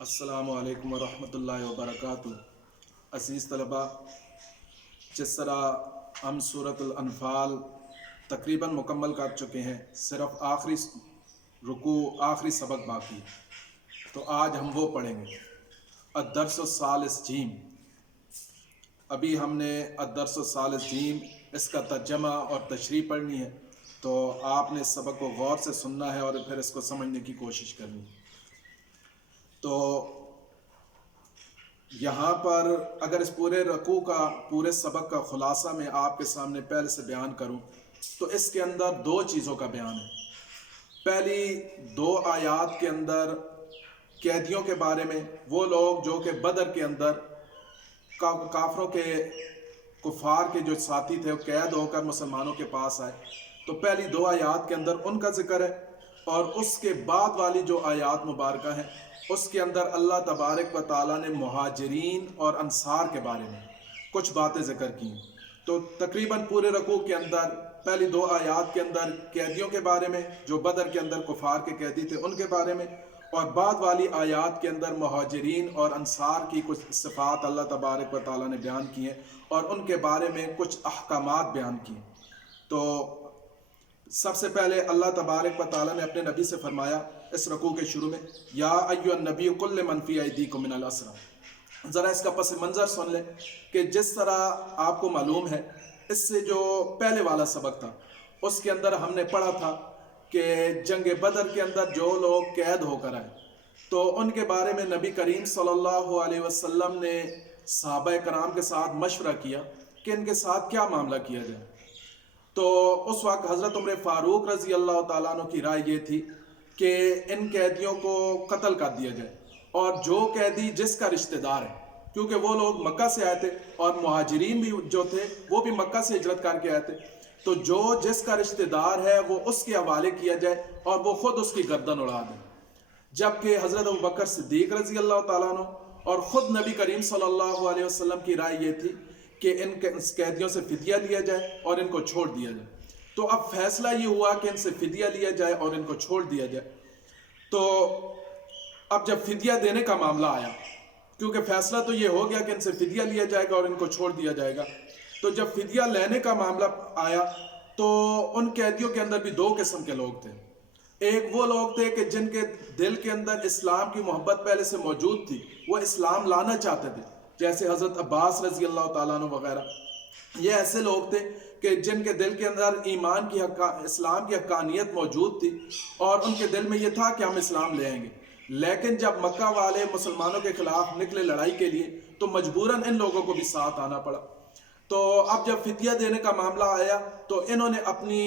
السلام علیکم ورحمۃ اللہ وبرکاتہ۔ عزیز طلبہ، جس طرح ہم سورۃ الانفال تقریباً مکمل کر چکے ہیں، صرف آخری رکوع آخری سبق باقی ہے، تو آج ہم وہ پڑھیں گے الدرس الثالث جیم۔ ابھی ہم نے الدرس الثالث جیم اس کا ترجمہ اور تشریح پڑھنی ہے، تو آپ نے اس سبق کو غور سے سننا ہے اور پھر اس کو سمجھنے کی کوشش کرنی ہے۔ تو یہاں پر اگر اس پورے رکوع کا پورے سبق کا خلاصہ میں آپ کے سامنے پہلے سے بیان کروں تو اس کے اندر دو چیزوں کا بیان ہے۔ پہلی دو آیات کے اندر قیدیوں کے بارے میں، وہ لوگ جو کہ بدر کے اندر کافروں کے کفار کے جو ساتھی تھے وہ قید ہو کر مسلمانوں کے پاس آئے، تو پہلی دو آیات کے اندر ان کا ذکر ہے، اور اس کے بعد والی جو آیات مبارکہ ہیں اس کے اندر اللہ تبارک و تعالیٰ نے مہاجرین اور انصار کے بارے میں کچھ باتیں ذکر کی ہیں۔ تو تقریباً پورے رکوع کے اندر پہلی دو آیات کے اندر قیدیوں کے بارے میں، جو بدر کے اندر کفار کے قیدی تھے ان کے بارے میں، اور بعد والی آیات کے اندر مہاجرین اور انصار کی کچھ صفات اللہ تبارک و تعالیٰ نے بیان کی ہیں اور ان کے بارے میں کچھ احکامات بیان کیے۔ تو سب سے پہلے اللہ تبارک و تعالیٰ نے اپنے نبی سے فرمایا اس رکوع کے شروع میں، یا ایھا النبی قل لمن فی ایدیکم من الاسری۔ ذرا اس کا پس منظر سن لیں کہ جس طرح آپ کو معلوم ہے، اس سے جو پہلے والا سبق تھا اس کے اندر ہم نے پڑھا تھا کہ جنگ بدر کے اندر جو لوگ قید ہو کر آئے تو ان کے بارے میں نبی کریم صلی اللہ علیہ وسلم نے صحابہ کرام کے ساتھ مشورہ کیا کہ ان کے ساتھ کیا معاملہ کیا جائے۔ تو اس وقت حضرت عمر فاروق رضی اللہ تعالیٰ عنہ کی رائے یہ تھی کہ ان قیدیوں کو قتل کر دیا جائے، اور جو قیدی جس کا رشتہ دار ہے، کیونکہ وہ لوگ مکہ سے آئے تھے اور مہاجرین بھی جو تھے وہ بھی مکہ سے ہجرت کر کے آئے تھے، تو جو جس کا رشتہ دار ہے وہ اس کے حوالے کیا جائے اور وہ خود اس کی گردن اڑا دیں۔ جبکہ حضرت ابوبکر صدیق رضی اللہ تعالیٰ عنہ اور خود نبی کریم صلی اللہ علیہ وسلم کی رائے یہ تھی کہ ان قیدیوں سے فدیہ لیا جائے اور ان کو چھوڑ دیا جائے۔ تو اب فیصلہ یہ ہوا کہ ان سے فدیہ لیا جائے اور ان کو چھوڑ دیا جائے۔ تو اب جب فدیہ دینے کا معاملہ آیا، کیونکہ فیصلہ تو یہ ہو گیا کہ ان سے فدیہ لیا جائے گا اور ان کو چھوڑ دیا جائے گا، تو جب فدیہ لینے کا معاملہ آیا تو ان قیدیوں کے اندر بھی دو قسم کے لوگ تھے۔ ایک وہ لوگ تھے کہ جن کے دل کے اندر اسلام کی محبت پہلے سے موجود تھی، وہ اسلام لانا چاہتے تھے، جیسے حضرت عباس رضی اللہ تعالیٰ عنہ وغیرہ۔ یہ ایسے لوگ تھے کہ جن کے دل کے اندر ایمان کی اسلام کی حقانیت موجود تھی اور ان کے دل میں یہ تھا کہ ہم اسلام لے آئیں گے، لیکن جب مکہ والے مسلمانوں کے خلاف نکلے لڑائی کے لیے تو مجبوراً ان لوگوں کو بھی ساتھ آنا پڑا۔ تو اب جب فدیہ دینے کا معاملہ آیا تو انہوں نے اپنی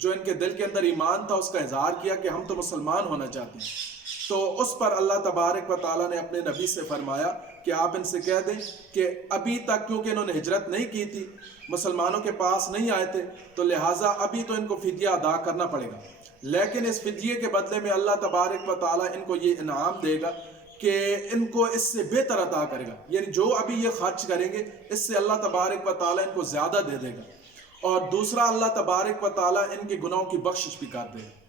جو ان کے دل کے اندر ایمان تھا اس کا اظہار کیا کہ ہم تو مسلمان ہونا چاہتے ہیں۔ تو اس پر اللہ تبارک و تعالیٰ نے اپنے نبی سے فرمایا کہ آپ ان سے کہہ دیں کہ ابھی تک کیونکہ انہوں نے ہجرت نہیں کی تھی، مسلمانوں کے پاس نہیں آئے تھے، تو لہٰذا ابھی تو ان کو فدیہ ادا کرنا پڑے گا، لیکن اس فدیے کے بدلے میں اللہ تبارک و تعالیٰ ان کو یہ انعام دے گا کہ ان کو اس سے بہتر عطا کرے گا، یعنی جو ابھی یہ خرچ کریں گے اس سے اللہ تبارک و تعالیٰ ان کو زیادہ دے دے گا، اور دوسرا اللہ تبارک و تعالیٰ ان کے گناہوں کی بخشش بھی کر دے گا۔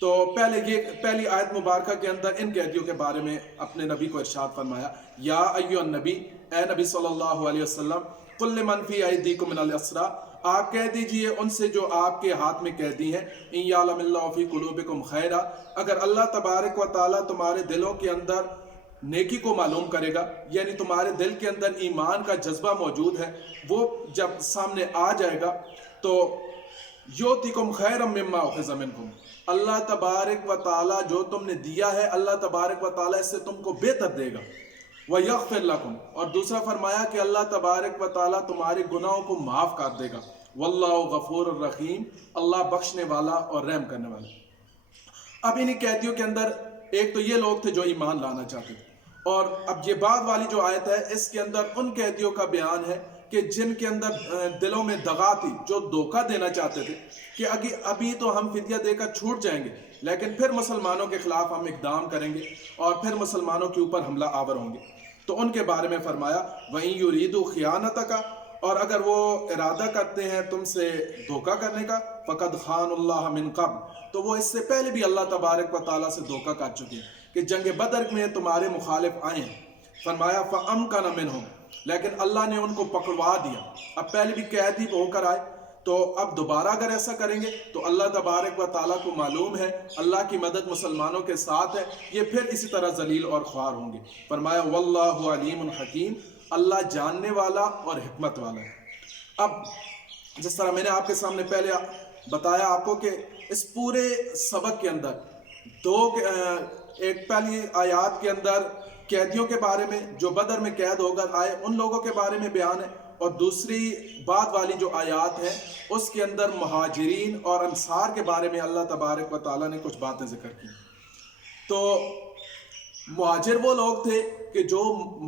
تو پہلی آیت مبارکہ کے اندر ان قیدیوں کے بارے میں اپنے نبی کو ارشاد فرمایا، یا ایھا النبی، اے نبی صلی اللہ علیہ وسلم، قل لمن فی ایدیکم من الاسری، آپ کہہ دیجئے ان سے جو آپ کے ہاتھ میں قیدی ہیں، ان یعلم اللہ فی قلوبکم خیرا، اگر اللہ تبارک و تعالیٰ تمہارے دلوں کے اندر نیکی کو معلوم کرے گا، یعنی تمہارے دل کے اندر ایمان کا جذبہ موجود ہے، وہ جب سامنے آ جائے گا تو یؤتکم خیرا مما اخذ منکم، اللہ تبارک و تعالیٰ جو تم نے دیا ہے اللہ تبارک و تعالیٰ اس سے تم کو بہتر دے گا، وَيَغْفِرْ لَكُمْ، اور دوسرا فرمایا کہ اللہ تبارک و تعالیٰ تمہارے گناہوں کو معاف کر دے گا، وَاللَّهُ غَفُورٌ الرحیم، اللہ بخشنے والا اور رحم کرنے والا۔ اب انہی قیدیوں کے اندر ایک تو یہ لوگ تھے جو ایمان لانا چاہتے تھے، اور اب یہ بعد والی جو آیت ہے اس کے اندر ان قیدیوں کا بیان ہے کہ جن کے اندر دلوں میں دغا تھی، جو دھوکہ دینا چاہتے تھے کہ ابھی تو ہم فدیہ دے کر چھوٹ جائیں گے، لیکن پھر مسلمانوں کے خلاف ہم اقدام کریں گے اور پھر مسلمانوں کے اوپر حملہ آور ہوں گے۔ تو ان کے بارے میں فرمایا وَإِن يُرِيدُوا خِيَانَتَكَ، اور اگر وہ ارادہ کرتے ہیں تم سے دھوکہ کرنے کا، فَقَدْ خَانُوا اللَّهَ مِن قَبْلُ، تو وہ اس سے پہلے بھی اللہ تبارک و تعالیٰ سے دھوکہ کر چکے ہیں، کہ جنگ بدر میں تمہارے مخالف آئے ہیں، فرمایا فَأَمْكَنَ مِنْهُمْ، لیکن اللہ نے ان کو پکڑوا دیا۔ اب پہلے بھی قیدی ہو کر آئے، تو اب دوبارہ اگر ایسا کریں گے تو اللہ تبارک و تعالیٰ کو معلوم ہے اللہ کی مدد مسلمانوں کے ساتھ ہے، یہ پھر اسی طرح ذلیل اور خوار ہوں گے۔ فرمایا واللہ علیم حکیم، اللہ جاننے والا اور حکمت والا ہے۔ اب جس طرح میں نے آپ کے سامنے پہلے بتایا آپ کو کہ اس پورے سبق کے اندر ایک پہلی آیات کے اندر قیدیوں کے بارے میں جو بدر میں قید ہو کر آئے ان لوگوں کے بارے میں بیان ہے، اور دوسری بعد والی جو آیات ہے اس کے اندر مہاجرین اور انصار کے بارے میں اللہ تبارک و تعالیٰ نے کچھ باتیں ذکر کی۔ تو مہاجر وہ لوگ تھے کہ جو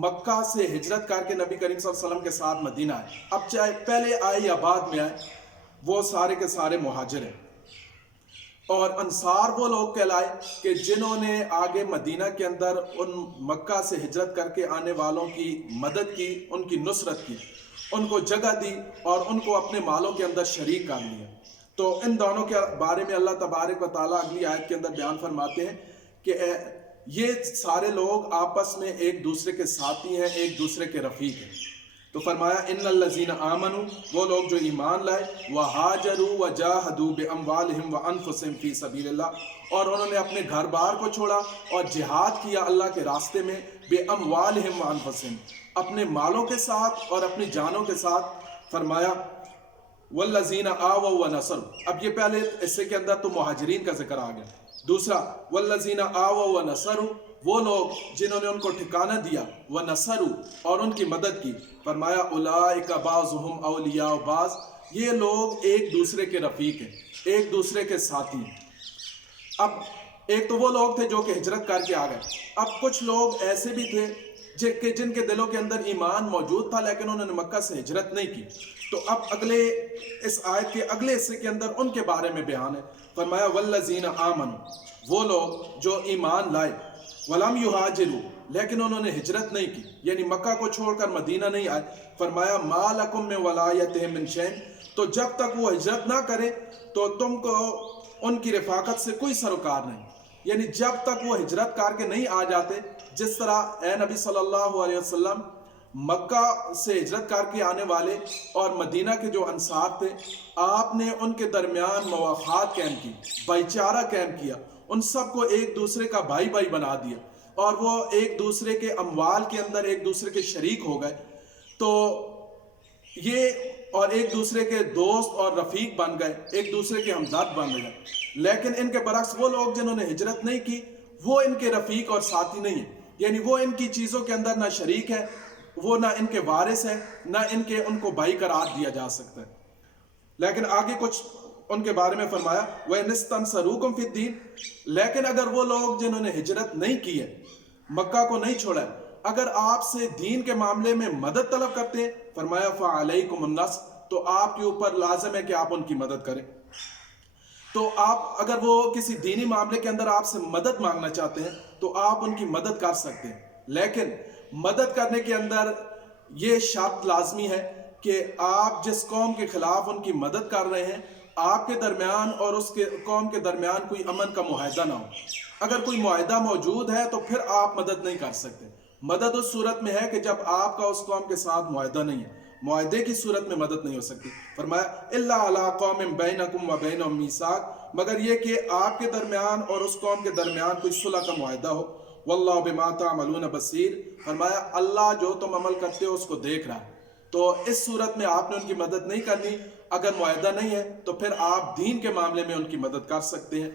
مکہ سے ہجرت کر کے نبی کریم صلی اللہ علیہ وسلم کے ساتھ مدینہ آئے، اب چاہے پہلے آئے یا بعد میں آئے وہ سارے کے سارے مہاجر ہیں۔ اور انصار وہ لوگ کہلائے کہ جنہوں نے آگے مدینہ کے اندر ان مکہ سے ہجرت کر کے آنے والوں کی مدد کی، ان کی نصرت کی، ان کو جگہ دی اور ان کو اپنے مالوں کے اندر شریک کر لیا۔ تو ان دونوں کے بارے میں اللہ تبارک و تعالیٰ اگلی آیت کے اندر بیان فرماتے ہیں کہ یہ سارے لوگ آپس میں ایک دوسرے کے ساتھی ہیں، ایک دوسرے کے رفیق ہیں۔ تو فرمایا ان الذین آمنوا، وہ لوگ جو ایمان لائے، وہاجروا وجاہدوا باموالہم وانفسہم فی سبیل اللہ، اور انہوں نے اپنے گھر بار کو چھوڑا اور جہاد کیا اللہ کے راستے میں، باموالہم وانفسہم، اپنے مالوں کے ساتھ اور اپنی جانوں کے ساتھ۔ فرمایا والذین آووا ونصروا، اب یہ پہلے حصے کے اندر تو مہاجرین کا ذکر آ گیا، دوسرا والذین آووا ونصروا، وہ لوگ جنہوں نے ان کو ٹھکانہ دیا، ونصروا، اور ان کی مدد کی۔ فرمایا اولئک بعضهم اولیاء بعض، یہ لوگ ایک دوسرے کے رفیق ہیں، ایک دوسرے کے ساتھی ہیں۔ اب ایک تو وہ لوگ تھے جو کہ ہجرت کر کے آ گئے، اب کچھ لوگ ایسے بھی تھے جن کے دلوں کے اندر ایمان موجود تھا لیکن انہوں نے مکہ سے ہجرت نہیں کی۔ تو اب اس آیت کے اگلے حصے کے اندر ان کے بارے میں بیان ہے۔ فرمایا والذین آمنوا، وہ لوگ جو ایمان لائے، ولم یہاجروا، لیکن انہوں نے ہجرت نہیں کی، یعنی مکہ کو چھوڑ کر مدینہ نہیں آئے۔ فرمایا ما لکم من ولایتہم من شیء، تو جب تک وہ ہجرت نہ کرے تو تم کو ان کی رفاقت سے کوئی سروکار نہیں، یعنی جب تک وہ ہجرت کر کے نہیں آ جاتے، جس طرح اے نبی صلی اللہ علیہ وسلم مکہ سے ہجرت کر کے آنے والے اور مدینہ کے جو انصار تھے، آپ نے ان کے درمیان مواخات قائم کی، بھائی چارہ قائم کیا، ان سب کو ایک دوسرے کا بھائی بھائی بنا دیا، اور وہ ایک دوسرے کے اموال کے اندر ایک دوسرے کے شریک ہو گئے، تو یہ اور ایک دوسرے کے دوست اور رفیق بن گئے، ایک دوسرے کے ہمدرد بن گئے۔ لیکن ان کے برعکس وہ لوگ جنہوں نے ہجرت نہیں کی وہ ان کے رفیق اور ساتھی نہیں ہیں، یعنی وہ ان کی چیزوں کے اندر نہ شریک ہے، وہ نہ ان کے وارث ہیں، نہ ان کو بھائی قرار دیا جا سکتا ہے۔ لیکن آگے کچھ ان کے بارے میں فرمایا وَإِنِ اسْتَنْصَرُوكُمْ فِي الدِّينِ، لیکن اگر وہ لوگ جنہوں نے ہجرت نہیں کی ہے، مکہ کو نہیں چھوڑا ہے، اگر آپ سے دین کے معاملے میں مدد طلب کرتے ہیں، فرمایا فَعَلَيْكُمُ النَّصْرُ، تو آپ کے اوپر لازم ہے کہ آپ ان کی مدد کریں۔ تو آپ اگر وہ کسی دینی معاملے کے اندر آپ سے مدد مانگنا چاہتے ہیں تو آپ ان کی مدد کر سکتے ہیں، لیکن مدد کرنے کے اندر یہ شرط لازمی ہے کہ آپ جس قوم کے خلاف ان کی مدد کر رہے ہیں، آپ کے درمیان اور اس کے قوم کے درمیان کوئی امن کا معاہدہ نہ ہو۔ اگر کوئی معاہدہ موجود ہے تو پھر آپ مدد نہیں کر سکتے۔ مدد اس صورت میں ہے کہ جب آپ کا اس قوم کے ساتھ معاہدہ نہیں ہے، معاہدے کی صورت میں مدد نہیں ہو سکتی۔ فرمایا الا علی قوم بینکم و بینہم میثاق، مگر یہ کہ آپ کے درمیان اور اس قوم کے درمیان کوئی صلح کا معاہدہ ہو۔ واللہ بما تعملون بصیر، فرمایا اللہ جو تم عمل کرتے ہو اس کو دیکھ رہا ہے۔ تو اس صورت میں آپ نے ان کی مدد نہیں کرنی، اگر معاہدہ نہیں ہے تو پھر آپ دین کے معاملے میں ان کی مدد کر سکتے ہیں۔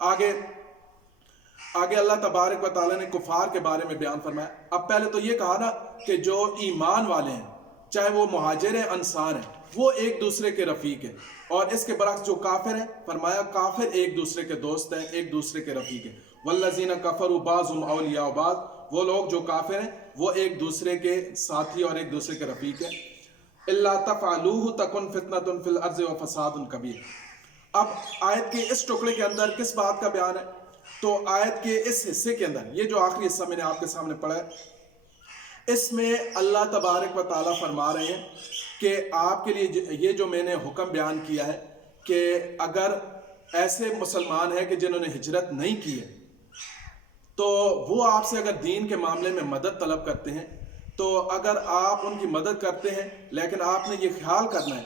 آگے اللہ تبارک و تعالیٰ نے کفار کے بارے میں بیان فرمایا۔ اب پہلے تو یہ کہا نا کہ جو ایمان والے ہیں، چاہے وہ مہاجر ہیں انصار ہیں، وہ ایک دوسرے کے رفیق ہیں، اور اس کے برعکس جو کافر ہیں، فرمایا کافر ایک دوسرے کے دوست ہیں، ایک دوسرے کے رفیق ہیں۔ والذین کفروا بعضهم اولیاء بعض، وہ لوگ جو کافر ہیں وہ ایک دوسرے کے ساتھی اور ایک دوسرے کے رفیق ہیں۔ الا تفعلوه تکن فتنة فی الارض وفساد کبیر۔ اب آیت کے اس ٹکڑے کے اندر کس بات کا بیان ہے؟ تو آیت کے اس حصے کے اندر، یہ جو آخری حصہ میں نے آپ کے سامنے پڑھا ہے، اس میں اللہ تبارک و تعالیٰ فرما رہے ہیں کہ آپ کے لیے یہ جو میں نے حکم بیان کیا ہے کہ اگر ایسے مسلمان ہیں کہ جنہوں نے ہجرت نہیں کی ہے تو وہ آپ سے اگر دین کے معاملے میں مدد طلب کرتے ہیں تو اگر آپ ان کی مدد کرتے ہیں لیکن آپ نے یہ خیال کرنا ہے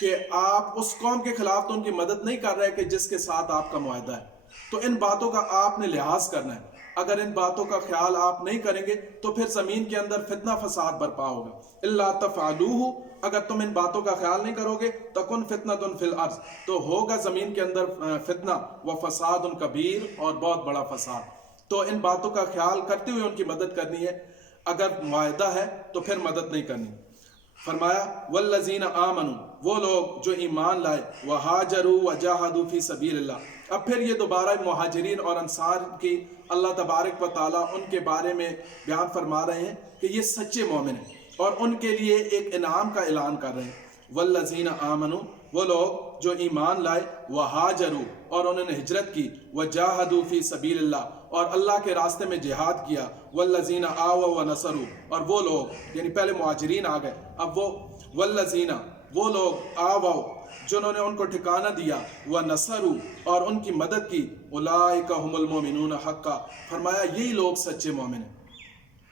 کہ آپ اس قوم کے خلاف تو ان کی مدد نہیں کر رہے کہ جس کے ساتھ آپ کا معاہدہ ہے، تو ان باتوں کا آپ نے لحاظ کرنا ہے۔ اگر ان باتوں کا خیال آپ نہیں کریں گے تو پھر زمین کے اندر فتنہ فساد برپا ہوگا۔ الا تفعلوہ، اگر تم ان باتوں کا خیال نہیں کرو گے تکن فتنۃ فی الارض، تو ہوگا زمین کے اندر فتنہ و فساد کبیر، اور بہت بڑا فساد۔ تو ان باتوں کا خیال کرتے ہوئے ان کی مدد کرنی ہے، اگر معاہدہ ہے تو پھر مدد نہیں کرنی۔ فرمایا والذین آمنوا، وہ لوگ جو ایمان لائے، وہاجروا وجاہدوا فی سبیل اللہ۔ اب پھر یہ دوبارہ مہاجرین اور انصار کی اللہ تبارک و تعالیٰ ان کے بارے میں بیان فرما رہے ہیں کہ یہ سچے مومن ہیں، اور ان کے لیے ایک انعام کا اعلان کر رہے ہیں۔ والذین آمنوا، وہ لوگ جو ایمان لائے، وہاجروا، اور انہوں نے ہجرت کی، وجاہدوا فی سبیل اللہ، اور اللہ کے راستے میں جہاد کیا، والذین آووا ونصروا، اور وہ لوگ یعنی پہلے مہاجرین آ گئے، اب والذین، وہ لوگ آووا، جنہوں نے ان کو ٹھکانہ دیا، ونصروا، اور ان کی مدد کی، اولئک ھم المؤمنون حقا، فرمایا یہی لوگ سچے مومن ہیں۔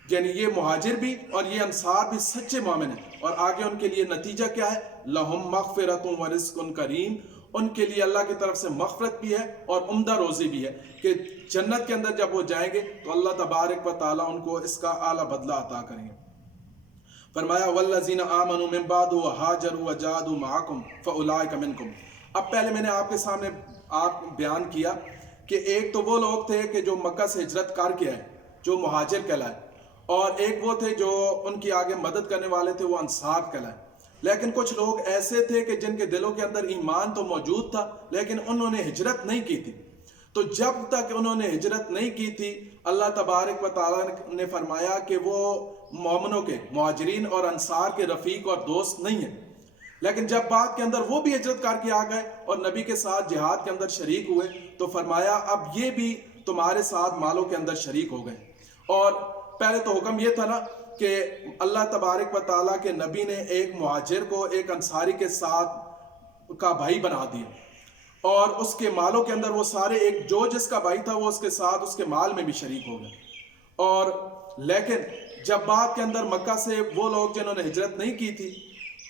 یعنی یہ مہاجر بھی اور یہ انصار بھی سچے مومن ہیں، اور آگے ان کے لیے نتیجہ کیا ہے؟ لہم مغفرۃ ورزق کریم، ان کے لیے اللہ کی طرف سے مغفرت بھی ہے اور عمدہ روزی بھی ہے، کہ جنت کے اندر جب وہ جائیں گے تو اللہ تبارک و تعالیٰ ان کو اس کا اعلیٰ بدلہ عطا کریں گے۔ فرمایا والذین آمنوا من بعد وہاجروا وجاہدوا معکم فاولئک منکم۔ اب پہلے میں نے آپ کے سامنے بیان کیا کہ ایک تو وہ لوگ تھے کہ جو مکہ سے ہجرت کر کے آئے، جو مہاجر کہلائے، اور ایک وہ تھے جو ان کی آگے مدد کرنے والے تھے، وہ انصار کہلائے۔ لیکن کچھ لوگ ایسے تھے کہ جن کے دلوں کے اندر ایمان تو موجود تھا لیکن انہوں نے ہجرت نہیں کی تھی۔ تو جب تک انہوں نے ہجرت نہیں کی تھی، اللہ تبارک و تعالیٰ نے فرمایا کہ وہ مومنوں کے، مہاجرین اور انصار کے رفیق اور دوست نہیں ہیں۔ لیکن جب بعد کے اندر وہ بھی ہجرت کر کے آ گئے اور نبی کے ساتھ جہاد کے اندر شریک ہوئے تو فرمایا اب یہ بھی تمہارے ساتھ مالوں کے اندر شریک ہو گئے۔ اور پہلے تو حکم یہ تھا نا کہ اللہ تبارک و تعالیٰ کے نبی نے ایک مہاجر کو ایک انصاری کے ساتھ کا بھائی بنا دیا، اور اس کے مالوں کے اندر وہ سارے ایک جو جس کا بھائی تھا وہ اس کے ساتھ اس کے مال میں بھی شریک ہو گئے۔ اور لیکن جب بعد کے اندر مکہ سے وہ لوگ جنہوں نے ہجرت نہیں کی تھی،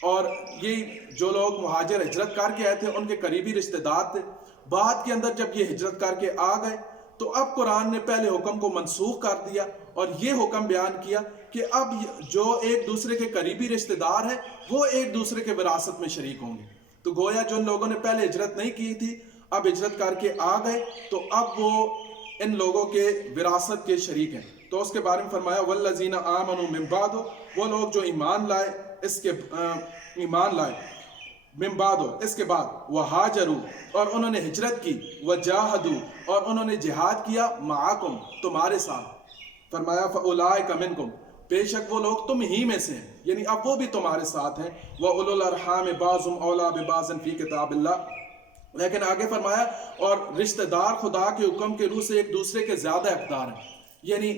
اور یہ جو لوگ مہاجر ہجرت کر کے آئے تھے ان کے قریبی رشتہ دار تھے، بعد کے اندر جب یہ ہجرت کر کے آ گئے تو اب قرآن نے پہلے حکم کو منسوخ کر دیا اور یہ حکم بیان کیا کہ اب جو ایک دوسرے کے قریبی رشتہ دار ہیں وہ ایک دوسرے کے وراثت میں شریک ہوں گے۔ تو گویا جن لوگوں نے پہلے ہجرت نہیں کی تھی اب ہجرت کر کے آ گئے تو اب وہ ان لوگوں کے وراثت کے شریک ہیں۔ تو اس کے بارے میں فرمایا والذین آمنوا من بعد، وہ لوگ جو ایمان لائے من بعد، اس کے بعد، وہاجروا، اور انہوں نے ہجرت کی، وجاہدوا، اور انہوں نے جہاد کیا، معکم، تمہارے ساتھ، فرمایا فاولئک منکم، بے شک وہ لوگ تم ہی میں سے ہیں، یعنی اب وہ بھی تمہارے ساتھ ہیں، وَأُولُو الْأَرْحَامِ بَعْضُهُمْ أَوْلَىٰ بِبَعْضٍ فِي کتاب اللہ، لیکن آگے فرمایا اور رشتہ دار خدا کے حکم کے روح سے ایک دوسرے کے زیادہ حقدار ہیں۔ یعنی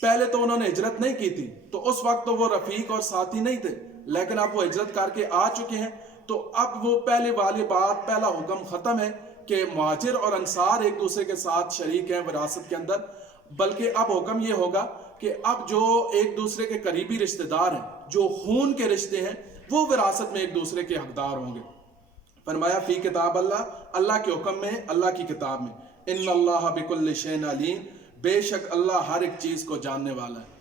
پہلے تو انہوں نے ہجرت نہیں کی تھی تو اس وقت تو وہ رفیق اور ساتھی نہیں تھے، لیکن اب وہ ہجرت کر کے آ چکے ہیں تو اب وہ پہلے والی بات، پہلا حکم ختم ہے کہ مہاجر اور انصار ایک دوسرے کے ساتھ شریک ہیں وراثت کے اندر، بلکہ اب حکم یہ ہوگا کہ اب جو ایک دوسرے کے قریبی رشتہ دار ہیں، جو خون کے رشتے ہیں، وہ وراثت میں ایک دوسرے کے حقدار ہوں گے۔ فرمایا فی کتاب اللہ، اللہ کے حکم میں، اللہ کی کتاب میں، ان اللہ بکل شیء علیم، بے شک اللہ ہر ایک چیز کو جاننے والا ہے۔